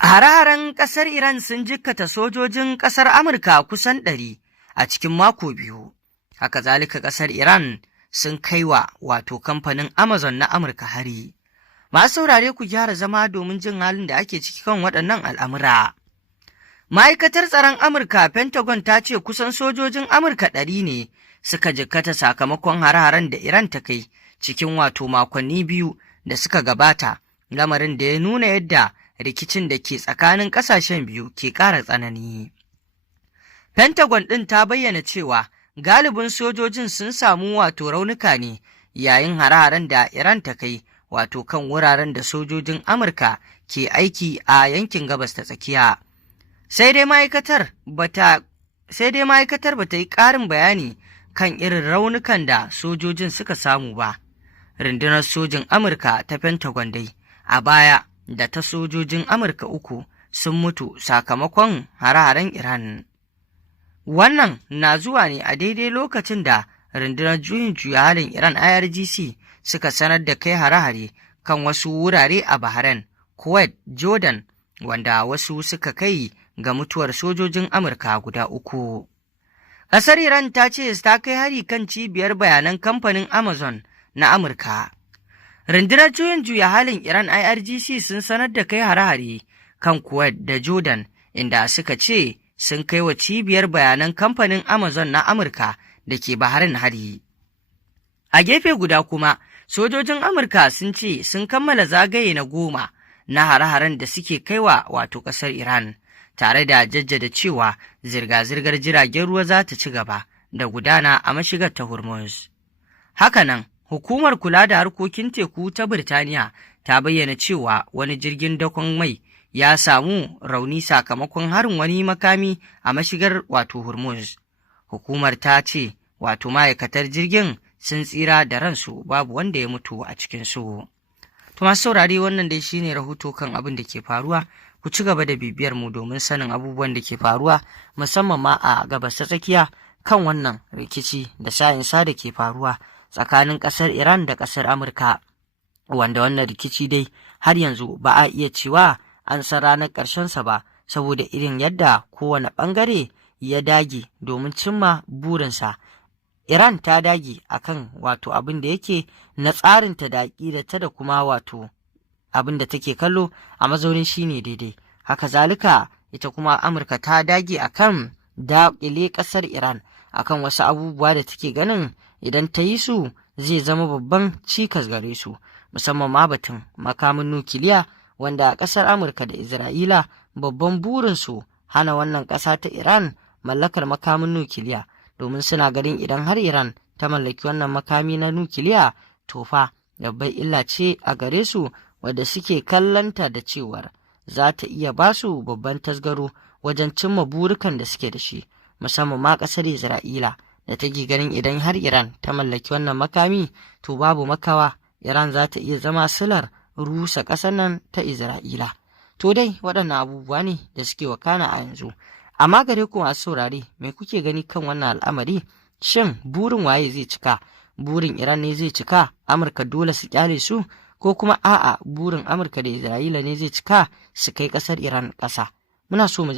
Hare-haren ƙasar Iran sun jikkata sojojin ƙasar Amurka kusan 100 a cikin mako biyu. Haka zalika ƙasar Iran sun kai wa kamfanin Amazon na Amurka hari. Masu saurare ku gyara zama domin jin halin da ake ciki kan waɗannan al'amura. Ma'aikatar tsaron Amurka Pentagon ta ce kusan sojojin Amurka 100 ne suka jikkata sakamakon hare-haren da Iran ta kai cikin makonni biyu da suka gabata, lamarin da ya nuna yadda rikicin da ke tsakanin ƙasashen biyu ke ƙara tsanani. Pentagon ɗin ta bayyana cewa galibin sojojin sun samu raunuka ne yayin hare-haren da Iran ta kai kan wuraren da sojojin Amurka ke aiki a yankin gabas ta tsakiya. Sai dai ma'aikatar bata yi ƙarin bayani kan irin raunukan da sojojin suka samu ba. Rundunar sojin Amurka ta Pentagon dai a baya da ta sojojin Amurka 3 sun mutu sakamakon hare-haren Iran. Wannan na zuwa ne a daidai lokacin da rundunar juyin juya halin Iran IRGC suka sanar da kai hare-hare kan wasu wurare a Bahrain, Kuwait, Jordan, wanda wasu suka kai ga mutuwar sojojin Amurka guda 3. Ƙasar Iran ta ce ta kai hari kan cibiyar bayanan kamfanin Amazon na Amurka. Rundunar juyin juya halin Iran IRGC sun sanar da kai hare-hare kan Kuwait da Jordan, inda suka ce sun kai wa cibiyar bayanan kamfanin Amazon na Amurka da ke Bahrain hari. A gefe guda kuma, sojojin Amurka sun ce sun kammala zagaye na 10 na hare-haren da suke kaiwa ƙasar Iran, tare da jaddada cewa zirga-zirgar jiragen ruwa za ta ci gaba da gudana a mashigar ta Hormuz. Hakanan, hukumar kula da harkokin teku ta Birtaniya ta bayyana cewa wani jirgin dakon mai ya samu rauni sakamakon harin wani makami a mashigar Hormuz. Hukumar ta ce ma'aikatar jirgin sun tsira da ransu, babu wanda ya mutu a cikinsu. To masu saurare, wannan dai shine rahoto kan abin da ke faruwa. Ku ci gaba da bibiyar mu domin sanin abubuwan da ke faruwa, musamman ma a gabas ta tsakiya kan wannan rikici da sa'insa da ke faruwa tsakanin ƙasar Iran da ƙasar Amurka, wanda wannan rikici dai har yanzu ba a iya cewa an san ranar ƙarshensa ba, saboda irin yadda kowane ɓangare ya dage domin cimma burinsa. Iran ta dage akan abin da yake na tsarinta da aƙidarta da kuma abin da take kallo a mazaunin shine daidai. Haka zalika ita kuma Amurka ta dage akan daƙile ƙasar Iran akan wasu abubuwa da take ganin idan ta yi su zai zama babban cikas gare su, musamman ma batun makamin nukiliya, wanda ƙasar Amurka da Isra'ila babban burinsu hana wannan ƙasa ta Iran mallakar makamin nukiliya, domin suna ganin idan har Iran ta mallaki wannan makami na nukiliya to fa babbar illa ce a gare su, wadda suke kallanta da cewar za ta iya ba su babban tasgaro wajen cimma burukan da suke da shi, musamman ma ƙasar Isra'ila da take ganin idan har Iran ta mallaki wannan makami to babu makawa Iran za ta iya zama silar rusa ƙasar nan ta Isra'ila. To dai waɗannan abubuwa ne da suke wakana a yanzu. Amma gare ku masu saurare, me kuke gani kan wannan al'amari? Shin burin waye zai cika? Burin Iran ne zai cika, Amurka dole su kyale su, ko kuma a'a burin Amurka da Isra'ila ne zai cika su kai ƙasar Iran ƙasa? Muna so mu